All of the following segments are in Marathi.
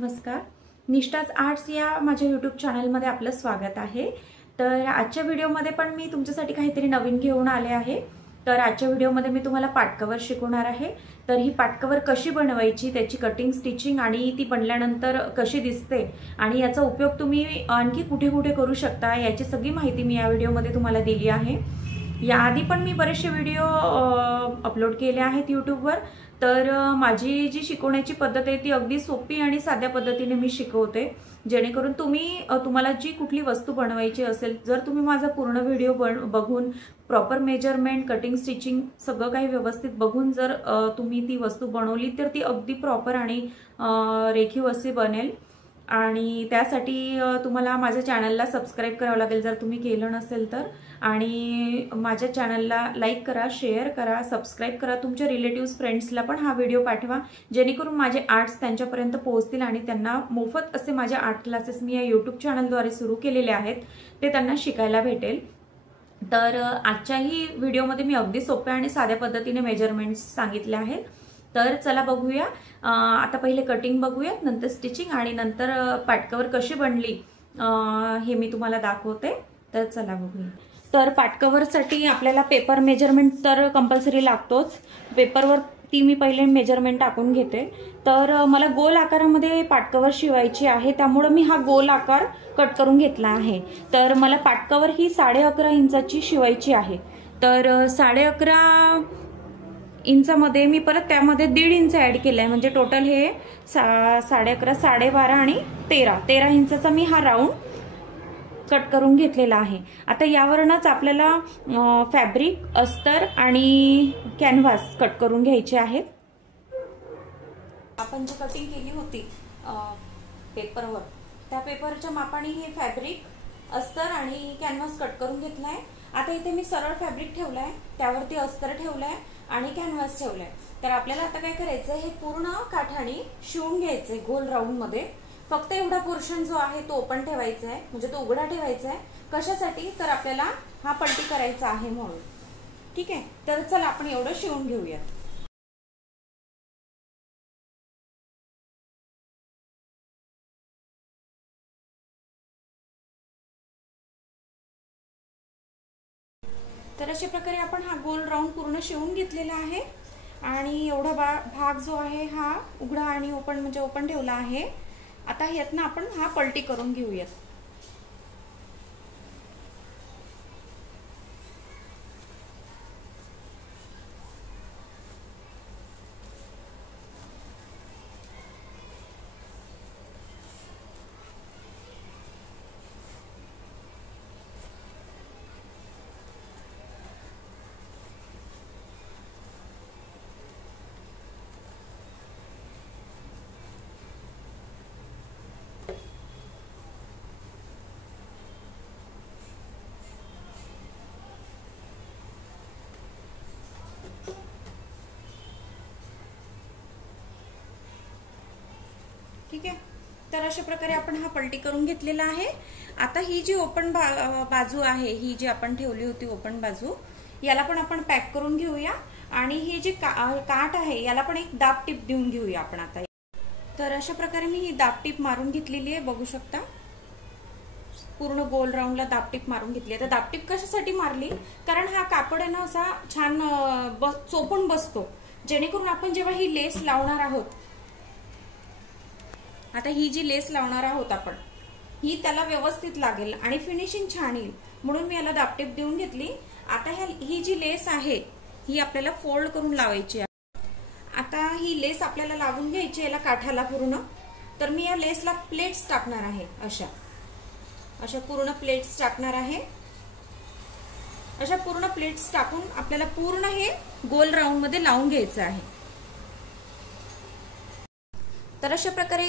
नमस्कार, निष्ठाच आर्ट्स या माझ्या यूट्यूब चॅनलमध्ये आपलं स्वागत आहे। तर आजच्या व्हिडिओमध्ये पण मी तुमच्यासाठी काहीतरी नवीन घेऊन आले आहे। तर आजच्या व्हिडिओमध्ये मी तुम्हाला पाटकवर शिकवणार आहे। तर ही पाटकवर कशी बनवायची, त्याची कटिंग, स्टिचिंग आणि ती बनल्यानंतर कशी दिसते आणि याचा उपयोग तुम्ही आणखी कुठे कुठे करू शकता याची सगळी माहिती मी या व्हिडिओमध्ये तुम्हाला दिली आहे। याआधी पण मी बरेचसे व्हिडिओ अपलोड केले आहेत यूट्यूबवर। तर माझी जी शिकवण्याची पद्धत आहे ती अगदी सोपी आणि साध्या पद्धतीने मी शिकवते, जेणेकरून तुम्हाला जी कुठली वस्तू बनवायची असेल, जर तुम्ही माझा पूर्ण व्हिडिओ बघून प्रॉपर मेजरमेंट, कटिंग, स्टिचिंग सगळं काही व्यवस्थित बघून जर तुम्ही ती वस्तू बनवली तर ती अगदी प्रॉपर आणि रेखीव अशी बनेल। आणि त्यासाठी तुम्हाला माझ्या चॅनलला सबस्क्राइब करावं लागेल जर तुम्ही केलं नसेल तर। आणि माझ्या चॅनलला लाईक करा, शेअर करा, सबस्क्राइब करा, तुमच्या रिलेटिव्स, फ्रेंड्सला पण हा व्हिडिओ पाठवा, जेणेकरून माझे आर्ट्स त्यांच्यापर्यंत पोहोचतील आणि त्यांना मोफत असे माझे आर्ट क्लासेस मी या यूट्यूब चॅनलद्वारे सुरू केलेले आहेत, ते त्यांना शिकायला भेटेल। तर आजच्याही व्हिडिओमध्ये मी अगदी सोप्या आणि साध्या पद्धतीने मेजरमेंट्स सांगितले आहेत। तर चला बघूया। आता पहिले कटिंग बघूया, नंतर स्टिचिंग आणि नंतर पाटकवर कशी बनली हे मी तुम्हाला दाखवते। तर चला बघूया। तर पाटकवरसाठी आपल्याला पेपर मेजरमेंट तर कंपल्सरी लागतोच। पेपरवर ती मी पहिले मेजरमेंट टाकून घेते। तर मला गोल आकारामध्ये पाटकवर शिवायची आहे, त्यामुळे मी हा गोल आकार कट करून घेतला आहे। तर मला पाटकवर ही 11.5 इंचाची शिवायची आहे। तर 11.5 इंचामध्ये मी परत त्यामध्ये 1.5 इंच ऍड केलाय, म्हणजे टोटल हे 11.5, 12.5 आणि 13 इंचाचा मी हा राऊंड कट करून घेतलेला आहे। आता यावरच आपल्याला फॅब्रिक, अस्तर आणि कॅनव्हास कट करून घ्यायचे आहेत। आपण जी कटिंग केली होती पेपरवर, त्या पेपरच्या मापाने हे फॅब्रिक, अस्तर आणि कॅनव्हास कट करून घेतलाय। आता इथे मी सरळ फॅब्रिक ठेवलाय, त्यावरती अस्तर ठेवलाय आणि कॅनव्हास ठेवलाय। तर आपल्याला आता काय करायचं, हे पूर्ण काठाने शिवून घ्यायचंय गोल राऊंड मध्ये। फक्त एवढा पोर्शन जो आहे तो ओपन ठेवायचा आहे, म्हणजे तो उघडा ठेवायचा आहे। कशासाठी, तर आपल्याला हा पलटी करायचा आहे म्हणून। ठीक आहे, तर चला आपण एवढं शिवून घेऊया। तर अशा प्रकारे आपण हा गोल राऊंड पूर्ण शिवून घेतलेला आहे आणि एवढा भाग जो आहे हा उघडा आणि ओपन, म्हणजे ओपन ठेवला आहे। आता ह्यातनं आपण हा पलटी करून घेऊयात। ठीक आहे, तर अशा प्रकारे आपण हा पलटी करून घेतलेला आहे। आता ही जी ओपन बाजू आहे, ही जी आपण ठेवली होती ओपन बाजू, याला पण आपण पॅक करून घेऊया। आणि ही जी काठ आहे याला पण एक दाब टीप देऊन घेऊया आपण आता। तर अशा प्रकारे मी ही दाब टीप मारून घेतलेली आहे, बघू शकता। पूर्ण गोल राऊंडला दाब टीप मारून घेतली आहे। तर दाब टीप कशासाठी मारली, कारण हा कापड आहे ना असा छान चोपून बसतो, जेणेकरून आपण जेव्हा ही लेस लावणार आहोत, आता ही जी लेस लावणार आहोत आपण, ही त्याला व्यवस्थित लागेल आणि फिनिशिंग छान येईल, म्हणून मी याला दाब टीप देऊन घेतली। आता ही जी लेस आहे ही आपल्याला फोल्ड करून लावायची आहे। आता ही लेस आपल्याला लावून घ्यायची याला काठाला पूर्ण। तर मी या लेसला प्लेट्स टाकणार आहे, अशा पूर्ण प्लेट्स टाकणार आहे। अशा पूर्ण प्लेट्स टाकून आपल्याला पूर्ण हे गोल राऊंड मध्ये लावून घ्यायचं आहे। तर अशा प्रकारे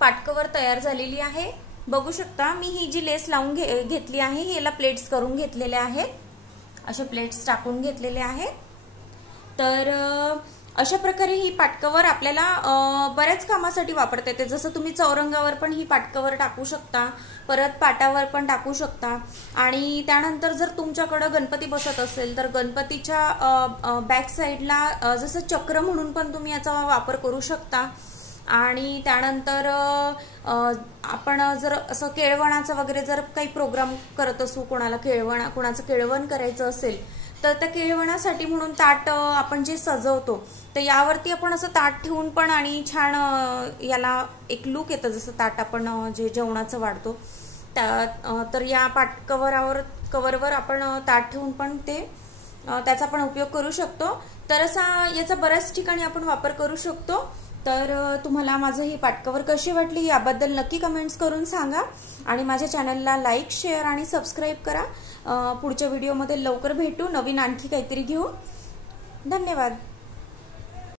पाटकवर तयार झालेली आहे, बघू शकता। मी ही जी लेस लावून घेतली आहे याला प्लेट्स करून घेतलेले आहेत, अशा प्लेट्स टाकून घेतलेले आहेत। तर अशा प्रकारे ही पाटकवर आपल्याला बऱ्याच कामासाठी वापरता येते। जसं तुम्ही चौरंगावर पण ही पाटकवर टाकू शकता, परत पाटावर पण टाकू शकता। आणि त्यानंतर जर तुमच्याकडे गणपती बसत असेल तर गणपतीच्या बॅक साईडला जसं चक्र म्हणून पण तुम्ही याचा वापर करू शकता। आणि त्यानंतर आपण जर असं केळवणाचं वगैरे जर काही प्रोग्राम करत असू, कोणाचं केळवण करायचं असेल तर त्या केळवणासाठी म्हणून ताट आपण जे सजवतो तर यावरती आपण असं ताट ठेवून पण आणि छान याला एक लुक येतं, जसं ताट आपण जे जेवणाचं वाढतो तर या कवरवर आपण ताट ठेवून पण त्याचा पण उपयोग करू शकतो। तर असा याचा बऱ्याच ठिकाणी आपण वापर करू शकतो। तर तुम्हाला माझं ही पाटकवर कशी वाटली याबद्दल नक्की कमेंट्स करून सांगा आणि माझ्या चॅनलला लाईक, शेअर आणि सबस्क्राईब करा। पुढच्या व्हिडिओमध्ये लवकर भेटू नवीन आणखी काहीतरी घेऊन। धन्यवाद।